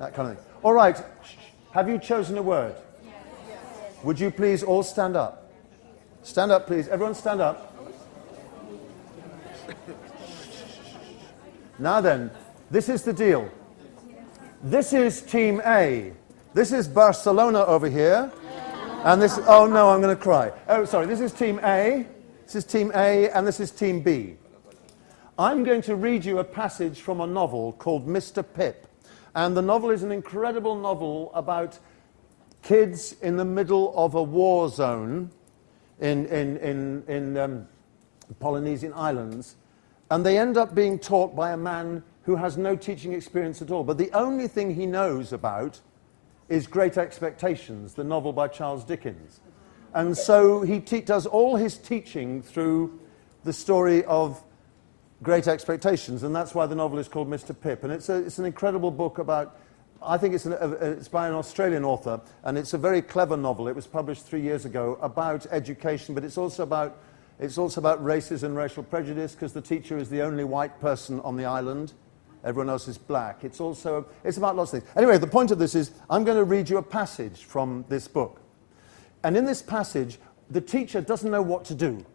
That kind of thing. All right. Have you chosen a word? Yes. Would you please all stand up? Stand up, please. Everyone stand up. Now then, this is the deal. This is Team A. This is Barcelona over here. And this, oh no, I'm going to cry. Oh, sorry, this is Team A. This is Team A, and this is Team B. I'm going to read you a passage from a novel called Mr. Pip. And the novel is an incredible novel about kids in the middle of a war zone in Polynesian islands. And they end up being taught by a man who has no teaching experience at all. But the only thing he knows about is Great Expectations, the novel by Charles Dickens. And so he does all his teaching through the story of Great Expectations, and that's why the novel is called Mr. Pip. And it's an incredible book about, I think it's by an Australian author, and it's a very clever novel. It was published 3 years ago about education, but it's also about races and racial prejudice, because the teacher is the only white person on the island. Everyone else is black. It's about lots of things. Anyway, the point of this is, I'm going to read you a passage from this book. And in this passage, the teacher doesn't know what to do.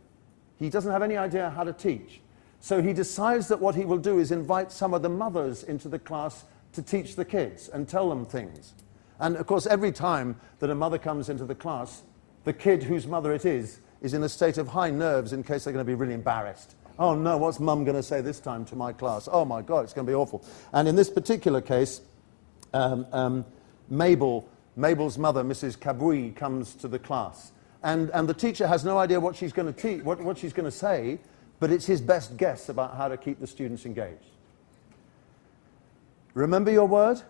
He doesn't have any idea how to teach. So he decides that what he will do is invite some of the mothers into the class to teach the kids and tell them things. And of course, every time that a mother comes into the class, the kid whose mother it is in a state of high nerves in case they're going to be really embarrassed. Oh no, what's mum going to say this time to my class? Oh my God, it's going to be awful. And in this particular case, Mabel's mother, Mrs. Kabui, comes to the class. And the teacher has no idea what she's going to teach, what she's going to say, but it's his best guess about how to keep the students engaged. Remember your word?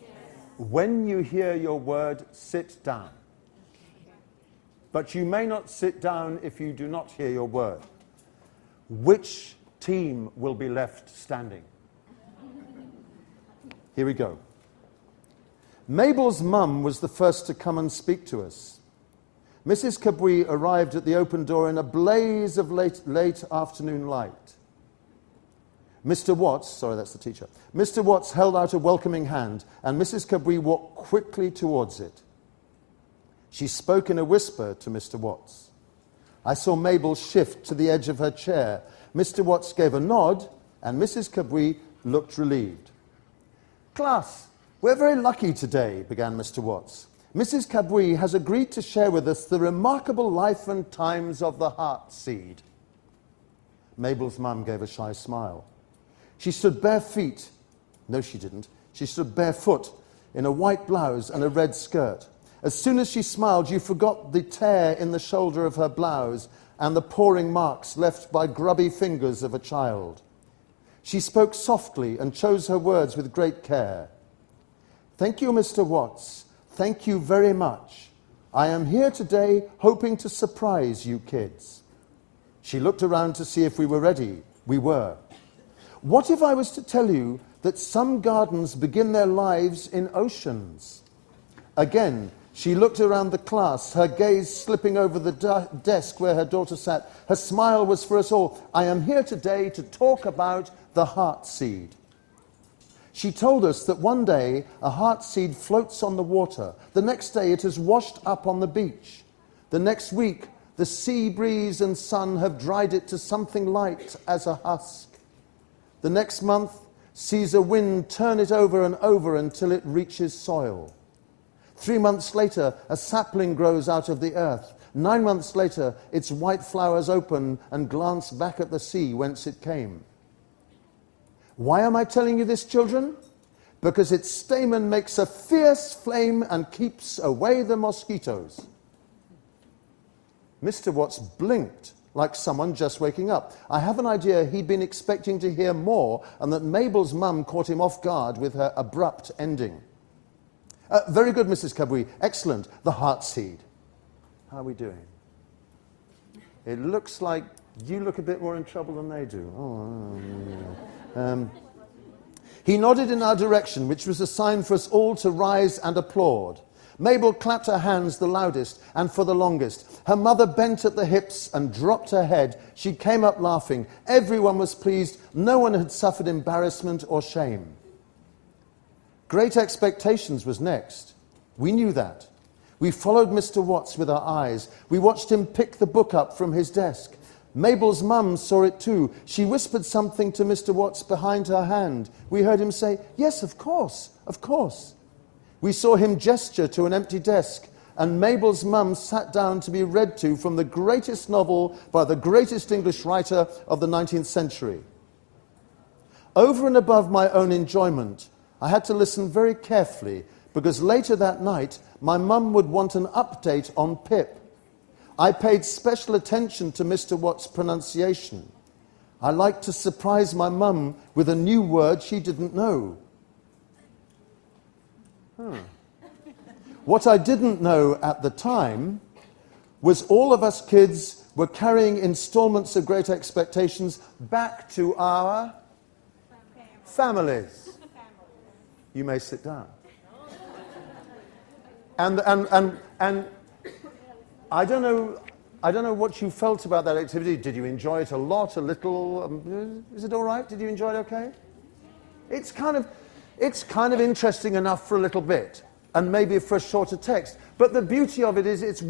Yes. When you hear your word, sit down. But you may not sit down if you do not hear your word. Which team will be left standing? Here we go. Mabel's mum was the first to come and speak to us. Mrs. Kabui arrived at the open door in a blaze of late afternoon light. Mr. Watts, sorry, that's the teacher. Mr. Watts held out a welcoming hand, and Mrs. Kabui walked quickly towards it. She spoke in a whisper to Mr. Watts. I saw Mabel shift to the edge of her chair. Mr. Watts gave a nod, and Mrs. Kabui looked relieved. Class, we're very lucky today, began Mr. Watts. Mrs. Kabui has agreed to share with us the remarkable life and times of the heart seed. Mabel's mum gave a shy smile. She stood bare feet. No, she didn't. She stood barefoot in a white blouse and a red skirt. As soon as she smiled, you forgot the tear in the shoulder of her blouse and the pouring marks left by grubby fingers of a child. She spoke softly and chose her words with great care. Thank you, Mr. Watts. Thank you very much. I am here today hoping to surprise you kids. She looked around to see if we were ready. We were. What if I was to tell you that some gardens begin their lives in oceans? Again, she looked around the class, her gaze slipping over the desk where her daughter sat. Her smile was for us all. I am here today to talk about the heart seed. She told us that one day a heart seed floats on the water. The next day it is washed up on the beach. The next week the sea breeze and sun have dried it to something light as a husk. The next month sees a wind turn it over and over until it reaches soil. 3 months later a sapling grows out of the earth. 9 months later its white flowers open and glance back at the sea whence it came. Why am I telling you this, children? Because its stamen makes a fierce flame and keeps away the mosquitoes. Mr. Watts blinked like someone just waking up. I have an idea he'd been expecting to hear more and that Mabel's mum caught him off guard with her abrupt ending. Very good, Mrs. Kabui. Excellent. The heart seed. How are we doing? It looks like you look a bit more in trouble than they do. Oh, yeah. He nodded in our direction, which was a sign for us all to rise and applaud. Mabel clapped her hands the loudest and for the longest. Her mother bent at the hips and dropped her head. She came up laughing. Everyone was pleased. No one had suffered embarrassment or shame. Great Expectations was next. We knew that. We followed Mr. Watts with our eyes. We watched him pick the book up from his desk. Mabel's mum saw it too. She whispered something to Mr. Watts behind her hand. We heard him say, "Yes, of course, of course." We saw him gesture to an empty desk, and Mabel's mum sat down to be read to from the greatest novel by the greatest English writer of the 19th century. Over and above my own enjoyment, I had to listen very carefully, because later that night, my mum would want an update on Pip. I paid special attention to Mr. Watts' pronunciation. I liked to surprise my mum with a new word she didn't know. What I didn't know at the time was all of us kids were carrying installments of Great Expectations back to our families. You may sit down. And I don't know what you felt about that activity. Did you enjoy it a lot, a little? Is it all right? Did you enjoy it okay? It's kind of interesting enough for a little bit, and maybe for a shorter text. But the beauty of it is, it's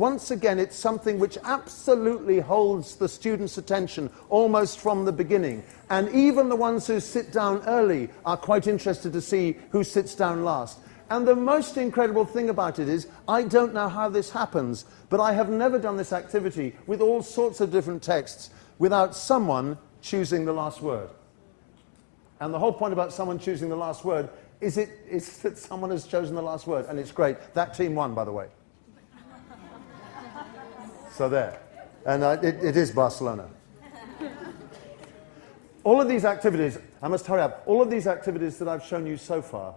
something which absolutely holds the student's attention almost from the beginning. And even the ones who sit down early are quite interested to see who sits down last. And the most incredible thing about it is, I don't know how this happens, but I have never done this activity with all sorts of different texts without someone choosing the last word. And the whole point about someone choosing the last word is that someone has chosen the last word, and it's great. That team won, by the way. So there. And it is Barcelona. All of these activities, I must hurry up, all of these activities that I've shown you so far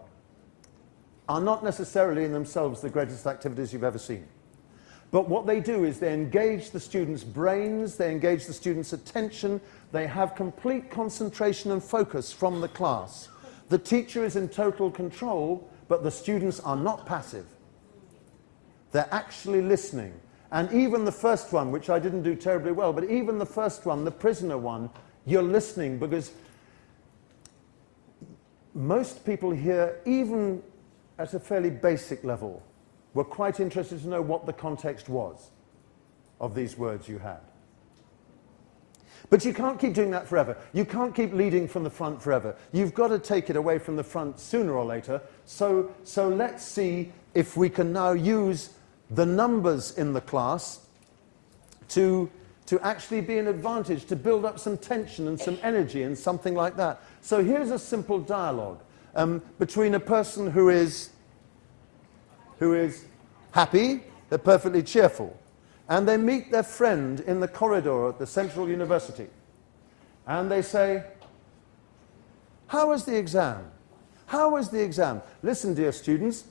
are not necessarily in themselves the greatest activities you've ever seen. But what they do is they engage the students' brains, they engage the students' attention, they have complete concentration and focus from the class. The teacher is in total control, but the students are not passive. They're actually listening. And even the first one, which I didn't do terribly well, but even the first one, the prisoner one, you're listening, because most people here, even at a fairly basic level, were quite interested to know what the context was of these words you had. But you can't keep doing that forever. You can't keep leading from the front forever. You've got to take it away from the front sooner or later. So let's see if we can now use the numbers in the class to actually be an advantage, to build up some tension and some energy and something like that. So here's a simple dialogue between a person who is happy, they're perfectly cheerful, and they meet their friend in the corridor at the Central University. And they say, "How was the exam? How was the exam?" Listen, dear students,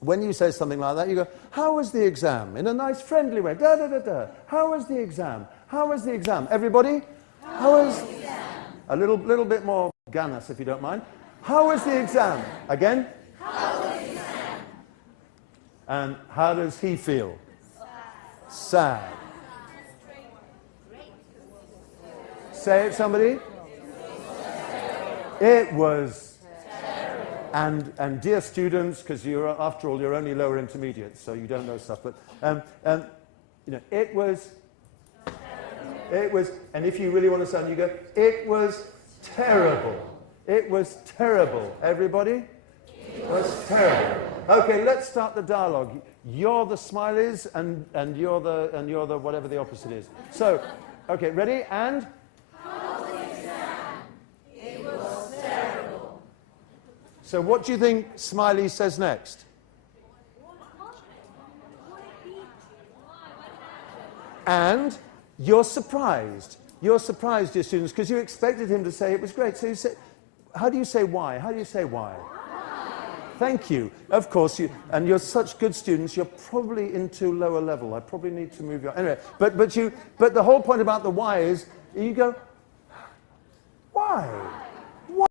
when you say something like that, you go, "How was the exam?" in a nice friendly way. Da, da, da, da. "How was the exam? How was the exam?" Everybody? How was the exam? A little bit more ganas, if you don't mind. "How was the exam?" Again? "How was the exam?" And how does he feel? Sad. Say it, somebody. It was. And dear students, because you're, after all, you're only lower intermediate, so you don't know stuff, but you know, it was, and if you really want to sound, you go, "It was terrible. It was terrible." Everybody? It was terrible. Okay, let's start the dialogue. You're the smileys, and you're the whatever the opposite is. So, okay, ready? And? How was the exam? It was terrible. So what do you think Smiley says next? And you're surprised. You're surprised, dear students, because you expected him to say it was great. So you say, how do you say why? How do you say why? Thank you. Of course, and you're such good students, you're probably into lower level. I probably need to move you on. Anyway, but the whole point about the why is, you go, why?